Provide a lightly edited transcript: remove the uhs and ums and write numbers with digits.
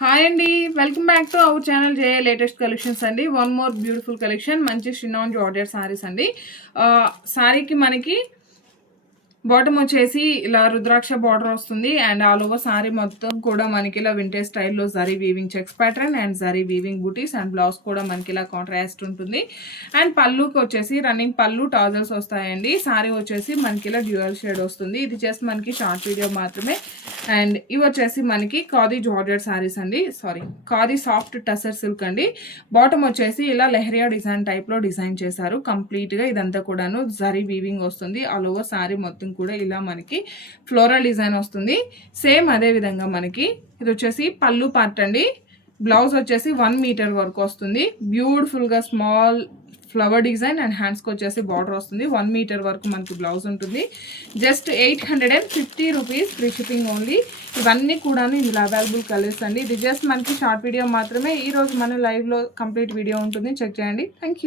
Hi అండి, welcome back to our channel J latest collections అండి. One more beautiful collection, మంచి షినాన్ georgette saris అండి. సారీకి మనకి బాటమ్ వచ్చేసి ఇలా రుద్రాక్ష బార్డర్ వస్తుంది అండ్ ఆల్ ఓవర్ సారీ మొత్తం కూడా మనకి ఇలా వింటేజ్ స్టైల్లో zari weaving checks pattern and zari weaving buttis and blouse కూడా మనకి ఇలా కాంట్రాస్ట్ ఉంటుంది. అండ్ పళ్ళుకి వచ్చేసి రన్నింగ్ పళ్ళు టాజల్స్ వస్తాయండి. సారీ వచ్చేసి మనకి ఇలా డ్యూయల్ షేడ్ వస్తుంది. ఇది జస్ట్ మనకి షార్ట్ వీడియో మాత్రమే. అండ్ ఇవి వచ్చేసి మనకి ఖాదీ జార్జెట్ సారీస్ అండి, ఖాదీ సాఫ్ట్ టసర్ సిల్క్ అండి. బాటమ్ వచ్చేసి ఇలా లెహరియా డిజైన్ టైప్లో డిజైన్ చేశారు. కంప్లీట్గా ఇదంతా కూడాను జరీ వీవింగ్ వస్తుంది. ఆల్ ఓవర్ సారీ మొత్తం కూడా ఇలా మనకి ఫ్లోరల్ డిజైన్ వస్తుంది. సేమ్ అదే విధంగా మనకి ఇది వచ్చేసి పళ్ళు పార్ట్ అండి. బ్లౌజ్ వచ్చేసి 1 మీటర్ వరకు వస్తుంది. బ్యూటిఫుల్గా స్మాల్ ఫ్లవర్ డిజైన్ అండ్ హ్యాండ్స్కి వచ్చేసి బార్డర్ వస్తుంది. 1 మీటర్ వరకు మనకి బ్లౌజ్ ఉంటుంది. Just 850 rupees free shipping only. ఇవన్నీ కూడా ఇందులో అవైలబుల్ కలర్స్ అండి. ఇది జస్ట్ మనకి షార్ట్ వీడియో మాత్రమే. ఈరోజు మన లైవ్లో కంప్లీట్ వీడియో ఉంటుంది, చెక్ చేయండి. Thank you.